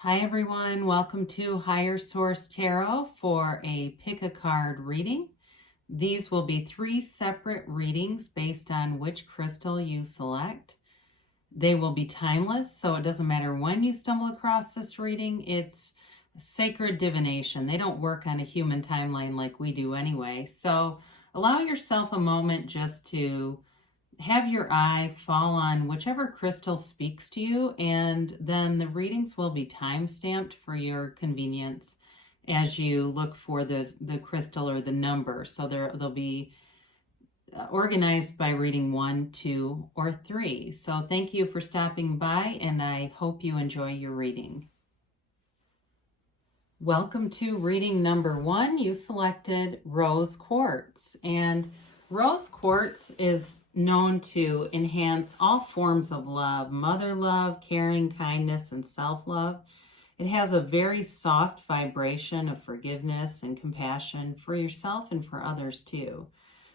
Hi everyone, welcome to Higher Source Tarot for a pick a card reading. These will be 3 separate readings based on which crystal you select. They will be timeless, so it doesn't matter when you stumble across this reading. It's sacred divination. They don't work on a human timeline like we do anyway. So allow yourself a moment just to have your eye fall on whichever crystal speaks to you, and then the readings will be time stamped for your convenience as you look for the crystal or the number. So they'll be organized by reading 1, 2, or 3. So thank you for stopping by, and I hope you enjoy your reading. Welcome to reading number 1. You selected rose quartz, and rose quartz is known to enhance all forms of love, mother love, caring, kindness, and self-love. It has a very soft vibration of forgiveness and compassion for yourself and for others too.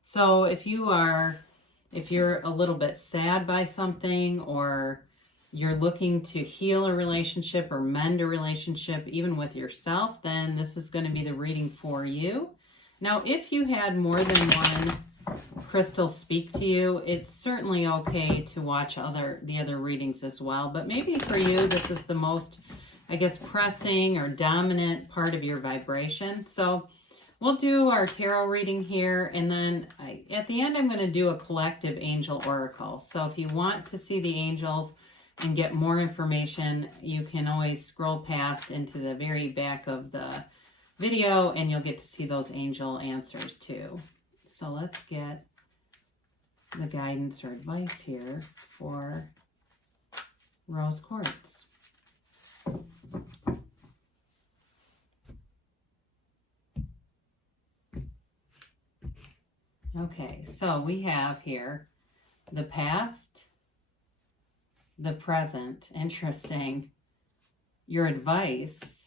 So if you're a little bit sad by something, or you're looking to heal a relationship or mend a relationship even with yourself, then this is going to be the reading for you. Now, if you had more than one crystal speak to you, it's certainly okay to watch the other readings as well. But maybe for you, this is the most, pressing or dominant part of your vibration. So we'll do our tarot reading here, and then at the end, I'm going to do a collective angel oracle. So if you want to see the angels and get more information, you can always scroll past into the very back of the video, and you'll get to see those angel answers too. So let's get the guidance or advice here for rose quartz. Okay, so we have here the past, the present, interesting, your advice.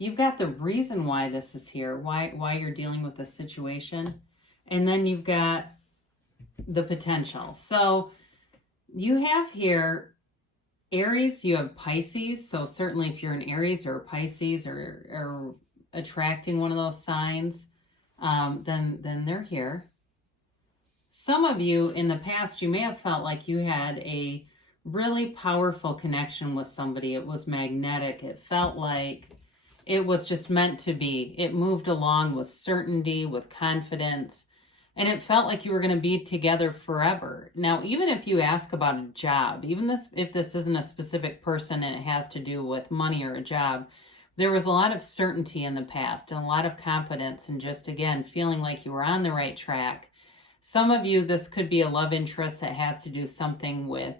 You've got the reason why this is here, why you're dealing with this situation, and then you've got the potential. So you have here Aries, you have Pisces. So certainly if you're an Aries or a Pisces or attracting one of those signs, then they're here. Some of you in the past, you may have felt like you had a really powerful connection with somebody. It was magnetic. It felt like it was just meant to be. It moved along with certainty, with confidence, and it felt like you were going to be together forever. Now, even if you ask about a job, if this isn't a specific person and it has to do with money or a job, there was a lot of certainty in the past and a lot of confidence, and just, again, feeling like you were on the right track. Some of you, this could be a love interest that has to do something with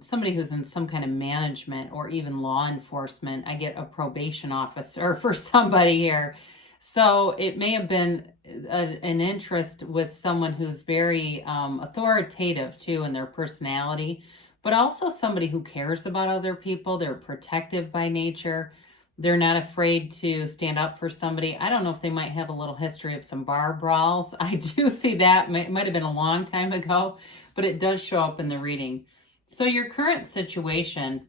somebody who's in some kind of management or even law enforcement. I get a probation officer for somebody here. So it may have been an interest with someone who's very authoritative too in their personality, but also somebody who cares about other people. They're protective by nature. They're not afraid to stand up for somebody. I don't know if they might have a little history of some bar brawls. I do see that. It might have been a long time ago, but it does show up in the reading. So your current situation,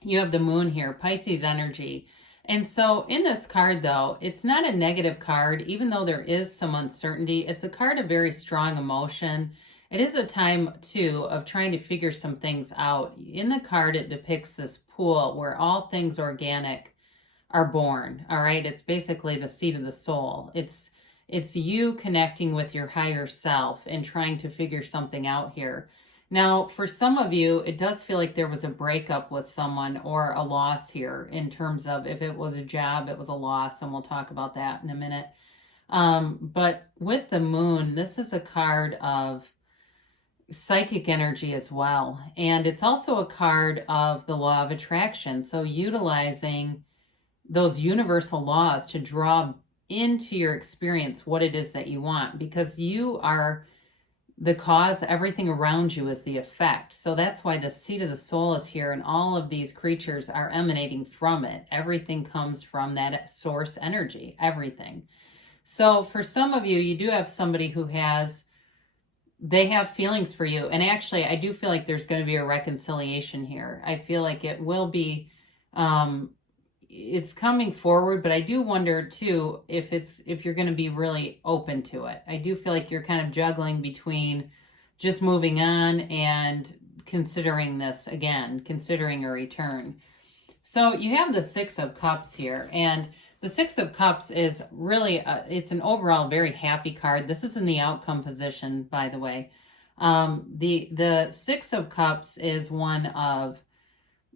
you have the moon here, Pisces energy. And so in this card, though, it's not a negative card, even though there is some uncertainty. It's a card of very strong emotion. It is a time, too, of trying to figure some things out. In the card, it depicts this pool where all things organic are born, all right? It's basically the seat of the soul. It's you connecting with your higher self and trying to figure something out here. Now, for some of you, it does feel like there was a breakup with someone or a loss here, in terms of if it was a job, it was a loss, and we'll talk about that in a minute. But with the moon, this is a card of psychic energy as well. And it's also a card of the law of attraction. So utilizing those universal laws to draw into your experience what it is that you want, because you are the cause. Everything around you is the effect. So that's why the seat of the soul is here, and all of these creatures are emanating from it. Everything comes from that source energy, everything. So for some of you, you do have somebody who has they have feelings for you. And actually, I do feel like there's going to be a reconciliation here. I feel like it will be, it's coming forward, but I do wonder too if you're going to be really open to it. I do feel like you're kind of juggling between just moving on and considering this again, considering a return. So you have the Six of Cups here, and the Six of Cups is really, it's an overall very happy card. This is in the outcome position, by the way. The Six of Cups is one of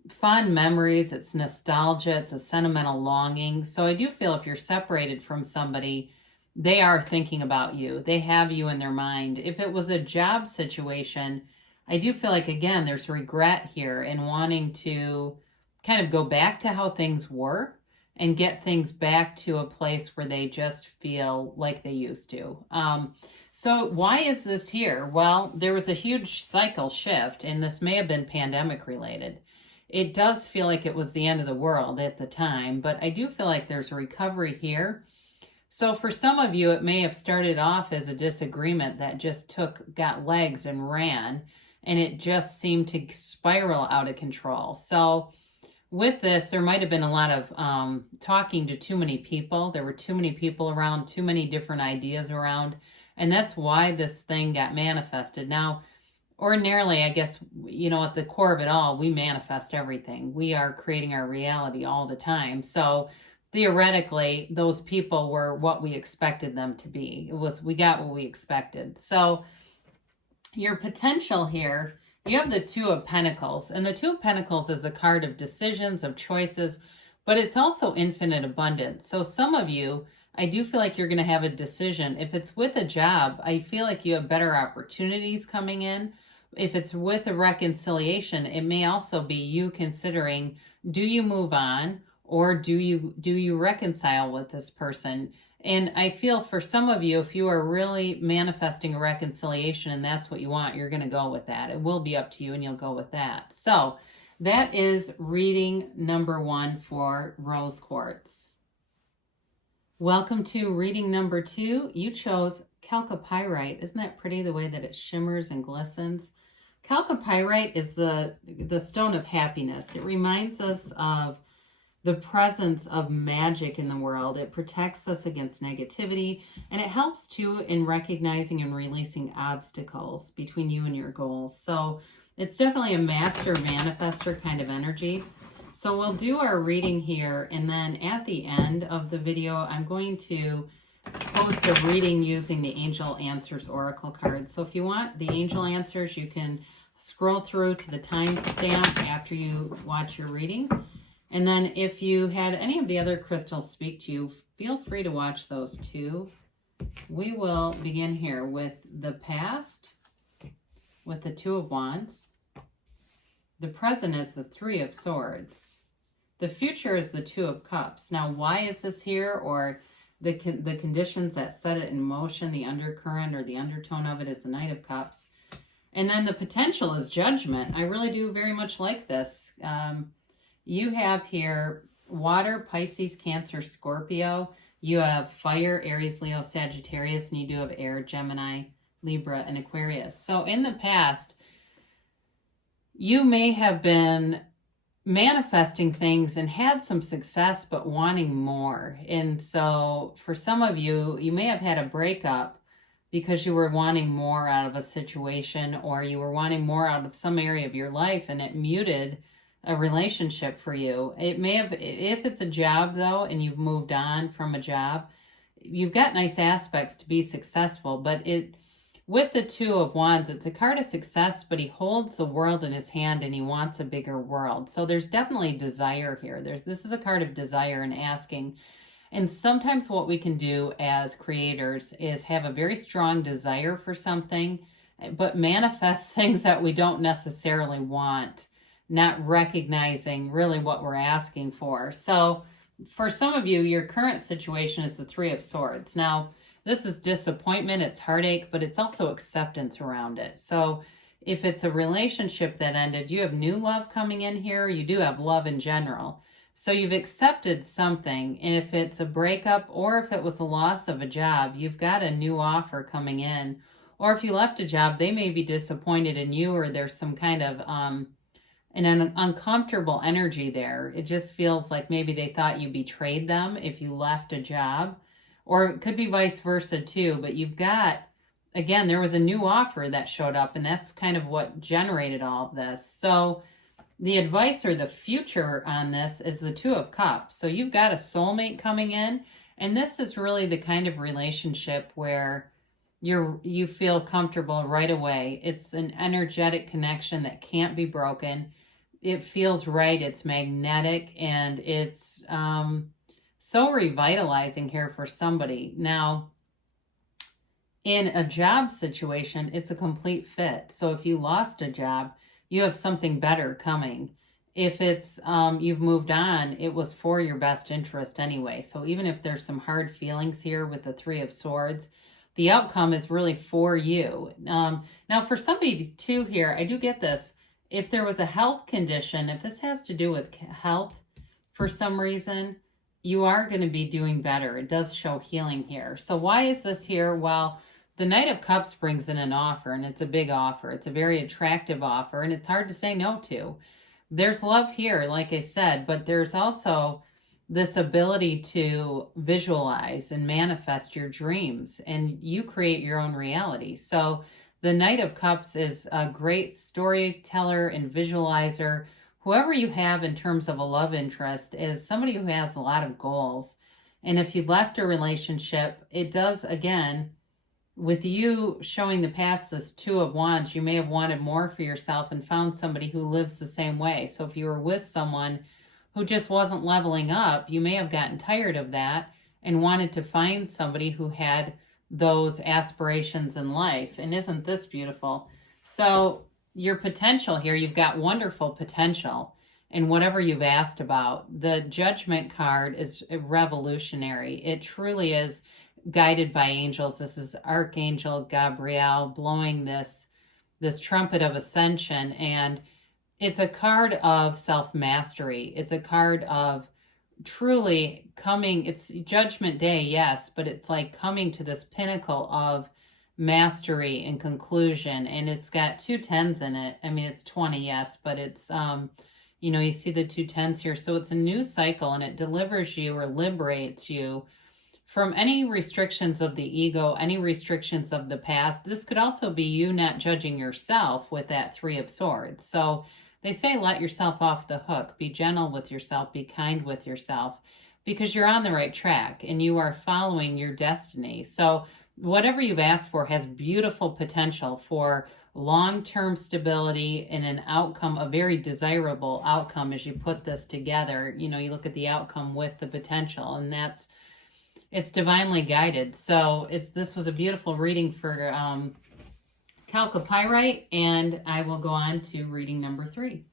fond memories. It's nostalgia. It's a sentimental longing. So I do feel if you're separated from somebody, they are thinking about you. They have you in their mind. If it was a job situation, I do feel like, again, there's regret here in wanting to kind of go back to how things were and get things back to a place where they just feel like they used to. So why is this here? Well, there was a huge cycle shift, and this may have been pandemic related. It does feel like it was the end of the world at the time, but I do feel like there's a recovery here. So for some of you, it may have started off as a disagreement that just got legs and ran, and it just seemed to spiral out of control. So with this, there might have been a lot of talking to too many people. There were too many people around, too many different ideas around, and that's why this thing got manifested. Now, ordinarily, I guess, at the core of it all, we manifest everything. We are creating our reality all the time. So theoretically, those people were what we expected them to be. We got what we expected. So your potential here, you have the Two of Pentacles, and the Two of Pentacles is a card of decisions, of choices, but it's also infinite abundance. So some of you, I do feel like you're going to have a decision. If it's with a job, I feel like you have better opportunities coming in. If it's with a reconciliation, it may also be you considering, do you move on or do you reconcile with this person? And I feel for some of you, if you are really manifesting a reconciliation and that's what you want, you're going to go with that. It will be up to you and you'll go with that. So that is reading number 1 for Rose Quartz. Welcome to reading number 2. You chose chalcopyrite. Isn't that pretty, the way that it shimmers and glistens? Chalcopyrite is the stone of happiness. It reminds us of the presence of magic in the world. It protects us against negativity, and it helps too in recognizing and releasing obstacles between you and your goals. So it's definitely a master manifester kind of energy. So we'll do our reading here, and then at the end of the video, I'm going to post a reading using the Angel Answers Oracle cards. So if you want the Angel Answers, you can scroll through to the timestamp after you watch your reading. And then if you had any of the other crystals speak to you, feel free to watch those too. We will begin here with the past, with the Two of Wands. The present is the Three of Swords. The future is the Two of Cups. Now, why is this here, or the conditions that set it in motion, the undercurrent or the undertone of it is the Knight of Cups. And then the potential is Judgment. I really do very much like this. You have here water, Pisces, Cancer, Scorpio. You have fire, Aries, Leo, Sagittarius, and you do have air, Gemini, Libra, and Aquarius. So in the past, you may have been manifesting things and had some success, but wanting more. And so for some of you, you may have had a breakup because you were wanting more out of a situation, or you were wanting more out of some area of your life, and it muted a relationship for you. It may have, if it's a job though, and you've moved on from a job, you've got nice aspects to be successful, but with the Two of Wands, it's a card of success, but he holds the world in his hand and he wants a bigger world. So there's definitely desire here. This is a card of desire and asking. And sometimes what we can do as creators is have a very strong desire for something, but manifest things that we don't necessarily want, not recognizing really what we're asking for. So for some of you, your current situation is the Three of Swords. Now, this is disappointment, it's heartache, but it's also acceptance around it. So if it's a relationship that ended, you have new love coming in here. You do have love in general. So you've accepted something. And if it's a breakup or if it was the loss of a job, you've got a new offer coming in. Or if you left a job, they may be disappointed in you, or there's some kind of an uncomfortable energy there. It just feels like maybe they thought you betrayed them if you left a job. Or it could be vice versa too. But you've got, again, there was a new offer that showed up, and that's kind of what generated all of this. So the advice or the future on this is the Two of Cups. So you've got a soulmate coming in, and this is really the kind of relationship where you feel comfortable right away. It's an energetic connection that can't be broken. It feels right. It's magnetic, and it's so revitalizing here for somebody. Now, in a job situation, it's a complete fit. So if you lost a job, you have something better coming. If it's you've moved on, it was for your best interest anyway. So even if there's some hard feelings here with the Three of Swords, the outcome is really for you. Now, for somebody too here, I do get this. If there was a health condition, if this has to do with health for some reason, you are going to be doing better. It does show healing here. So why is this here? Well, the Knight of Cups brings in an offer, and it's a big offer. It's a very attractive offer, and it's hard to say no to. There's love here, like I said, but there's also this ability to visualize and manifest your dreams, and you create your own reality. So the Knight of Cups is a great storyteller and visualizer. Whoever you have in terms of a love interest is somebody who has a lot of goals. And if you left a relationship, it does, again, with you showing the past, this Two of Wands, you may have wanted more for yourself and found somebody who lives the same way. So if you were with someone who just wasn't leveling up, you may have gotten tired of that and wanted to find somebody who had those aspirations in life. And isn't this beautiful? So your potential here, you've got wonderful potential in whatever you've asked about. The Judgment card is revolutionary. It truly is guided by angels. This is Archangel Gabriel blowing this trumpet of ascension, and it's a card of self-mastery. It's a card of truly coming. It's Judgment Day, yes, but it's like coming to this pinnacle of mastery and conclusion. And it's got 2 10s in it. I mean, it's 20, yes, but it's you see the 2 10s here. So it's a new cycle, and it delivers you or liberates you from any restrictions of the ego, any restrictions of the past. This could also be you not judging yourself with that Three of Swords. So they say let yourself off the hook. Be gentle with yourself. Be kind with yourself, because you're on the right track and you are following your destiny. So whatever you've asked for has beautiful potential for long-term stability and an outcome, a very desirable outcome as you put this together. You look at the outcome with the potential, and it's divinely guided. So this was a beautiful reading for Chalcopyrite, and I will go on to reading number 3.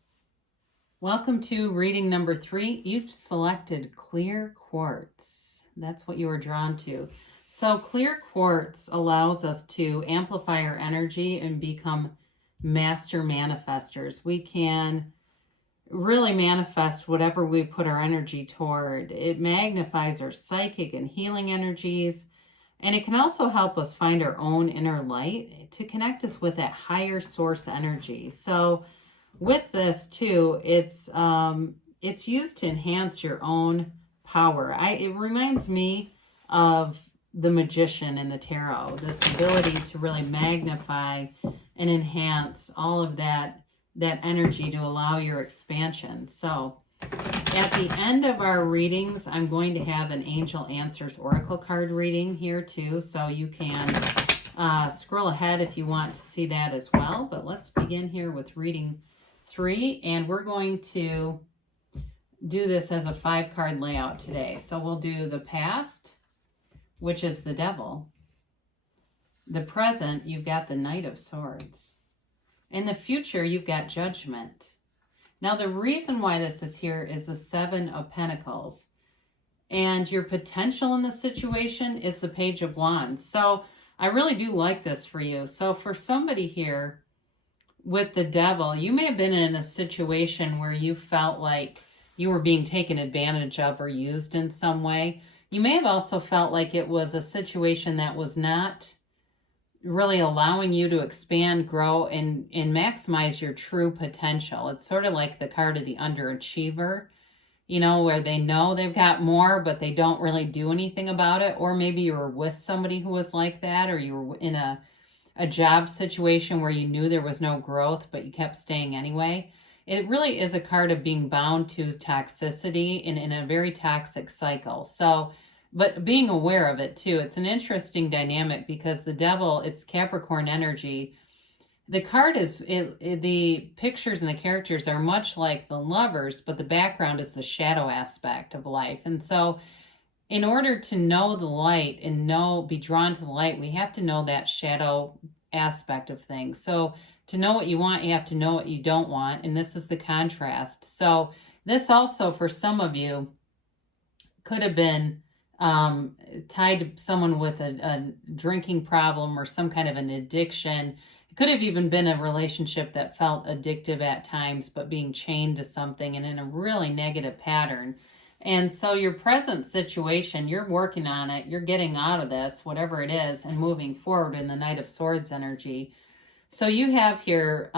Welcome to reading number 3. You've selected clear quartz. That's what you were drawn to. So clear quartz allows us to amplify our energy and become master manifestors. We can really manifest whatever we put our energy toward. It magnifies our psychic and healing energies. And it can also help us find our own inner light to connect us with that higher source energy. So with this too, it's used to enhance your own power. It reminds me of the magician in the tarot, this ability to really magnify and enhance all of that energy to allow your expansion. So at the end of our readings, I'm going to have an Angel Answers Oracle card reading here too, so you can scroll ahead if you want to see that as well. But let's begin here with reading 3, and we're going to do this as a 5-card layout today. So we'll do the past, which is the Devil. The present, you've got the Knight of Swords. In the future, you've got Judgment. Now, the reason why this is here is the 7 of Pentacles. And your potential in the situation is the Page of Wands. So I really do like this for you. So for somebody here with the Devil, you may have been in a situation where you felt like you were being taken advantage of or used in some way. You may have also felt like it was a situation that was not really allowing you to expand, grow, and maximize your true potential. It's sort of like the card of the underachiever, you know, where they know they've got more, but they don't really do anything about it. Or maybe you were with somebody who was like that, or you were in a job situation where you knew there was no growth, but you kept staying anyway. It really is a card of being bound to toxicity and in a very toxic cycle. So, but being aware of it too. It's an interesting dynamic because the devil, it's Capricorn energy. The card is, the pictures and the characters are much like the Lovers, but the background is the shadow aspect of life. And so in order to know the light and be drawn to the light, we have to know that shadow aspect of things. So to know what you want, you have to know what you don't want. And this is the contrast. So this also, for some of you, could have been tied to someone with a drinking problem or some kind of an addiction. It could have even been a relationship that felt addictive at times, but being chained to something and in a really negative pattern. And so your present situation, you're working on it, you're getting out of this, whatever it is, and moving forward in the Knight of Swords energy. So you have here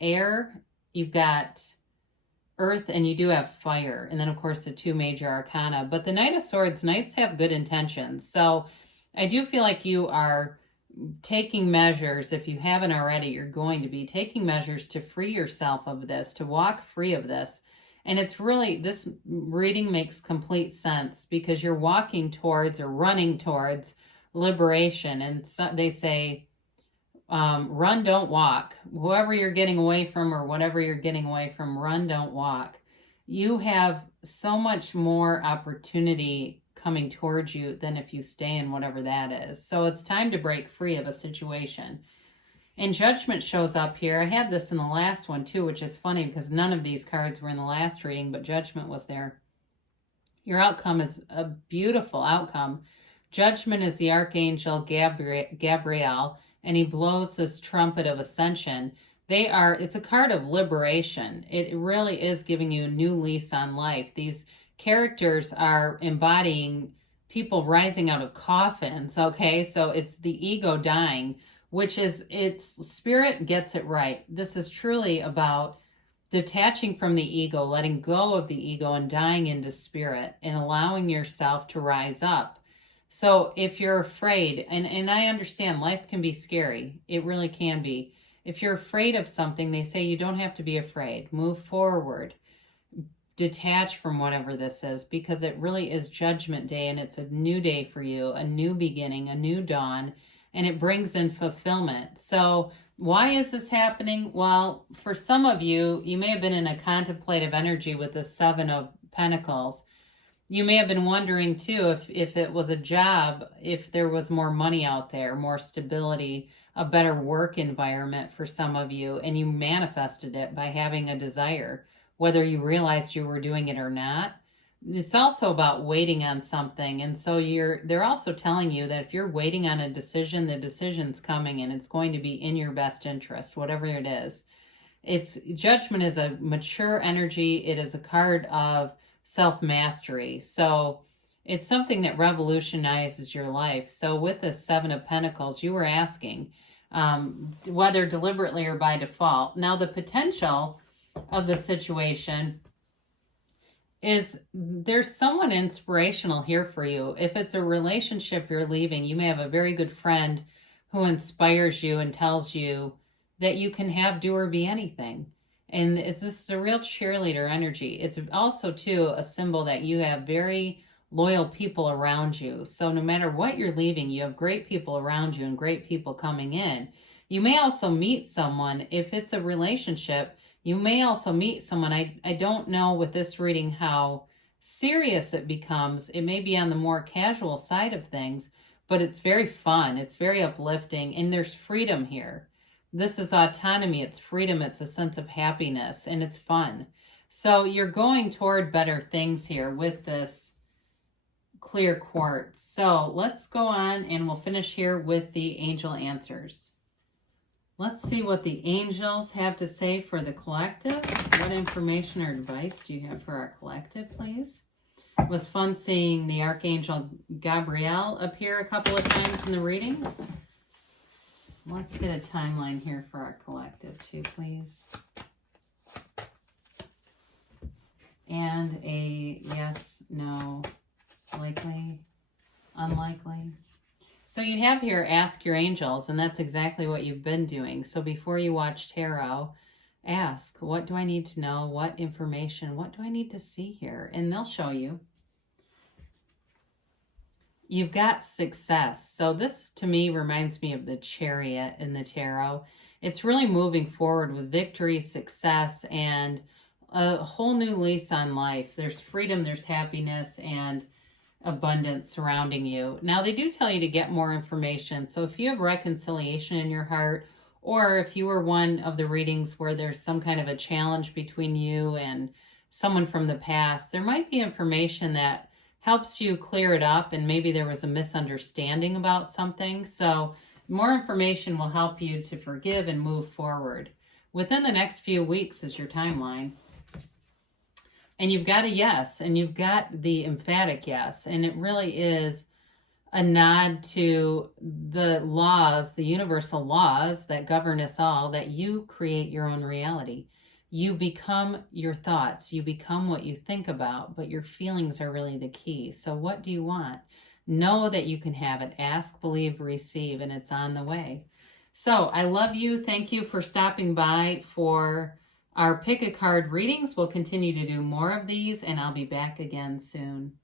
air, you've got earth, and you do have fire. And then, of course, the two major arcana. But the Knight of Swords, Knights have good intentions. So I do feel like you are taking measures. If you haven't already, you're going to be taking measures to free yourself of this, to walk free of this. And it's really, this reading makes complete sense because you're walking towards or running towards liberation. And so they say, run, don't walk. Whoever you're getting away from or whatever you're getting away from, run, don't walk. You have so much more opportunity coming towards you than if you stay in whatever that is. So it's time to break free of a situation. And Judgment shows up here. I had this in the last one too, which is funny because none of these cards were in the last reading, but Judgment was there. Your outcome is a beautiful outcome. Judgment is the Archangel Gabriel, and he blows this trumpet of ascension. It's a card of liberation. It really is giving you a new lease on life. These characters are embodying people rising out of coffins, okay? So it's the ego dying, which is, its spirit gets it right. This is truly about detaching from the ego, letting go of the ego and dying into spirit and allowing yourself to rise up. So if you're afraid, and I understand life can be scary, it really can be. If you're afraid of something, they say you don't have to be afraid. Move forward. Detach from whatever this is, because it really is Judgment Day, and it's a new day for you, a new beginning, a new dawn, and it brings in fulfillment. So why is this happening? Well, for some of you, you may have been in a contemplative energy with the Seven of Pentacles. You may have been wondering too if it was a job, if there was more money out there, more stability, a better work environment for some of you, and you manifested it by having a desire, whether you realized you were doing it or not. It's also about waiting on something. And so they're also telling you that if you're waiting on a decision, the decision's coming and it's going to be in your best interest, whatever it is. Judgment is a mature energy. It is a card of self-mastery. So it's something that revolutionizes your life. So with the Seven of Pentacles, you were asking, whether deliberately or by default. Now the potential of the situation is there's someone inspirational here for you. If it's a relationship you're leaving, you may have a very good friend who inspires you and tells you that you can have, do, or be anything. And this is a real cheerleader energy. It's also, too, a symbol that you have very loyal people around you. So no matter what you're leaving, you have great people around you and great people coming in. You may also meet someone, if it's a relationship, you may also meet someone. I don't know with this reading how serious it becomes. It may be on the more casual side of things, but it's very fun. It's very uplifting, and there's freedom here. This is autonomy. It's freedom. It's a sense of happiness, and it's fun. So you're going toward better things here with this clear quartz. So let's go on, and we'll finish here with the angel answers. Let's see what the angels have to say for the collective. What information or advice do you have for our collective, please? It was fun seeing the Archangel Gabriel appear a couple of times in the readings. Let's get a timeline here for our collective too, please. And a yes, no, likely, unlikely. So you have here, ask your angels, and that's exactly what you've been doing. So before you watch tarot, ask, what do I need to know? What information? What do I need to see here? And they'll show you. You've got success. So this to me reminds me of the Chariot in the tarot. It's really moving forward with victory, success, and a whole new lease on life. There's freedom, there's happiness, and abundance surrounding you. Now, they do tell you to get more information. So if you have reconciliation in your heart, or if you were one of the readings where there's some kind of a challenge between you and someone from the past, there might be information that helps you clear it up, and maybe there was a misunderstanding about something. So more information will help you to forgive and move forward. Within the next few weeks is your timeline. And you've got a yes, and you've got the emphatic yes, and it really is a nod to the laws, the universal laws that govern us all, that you create your own reality. You become your thoughts. You become what you think about, but your feelings are really the key. So what do you want? Know that you can have it. Ask, believe, receive, and it's on the way. So I love you. Thank you for stopping by for our pick a card readings. We'll continue to do more of these, and I'll be back again soon.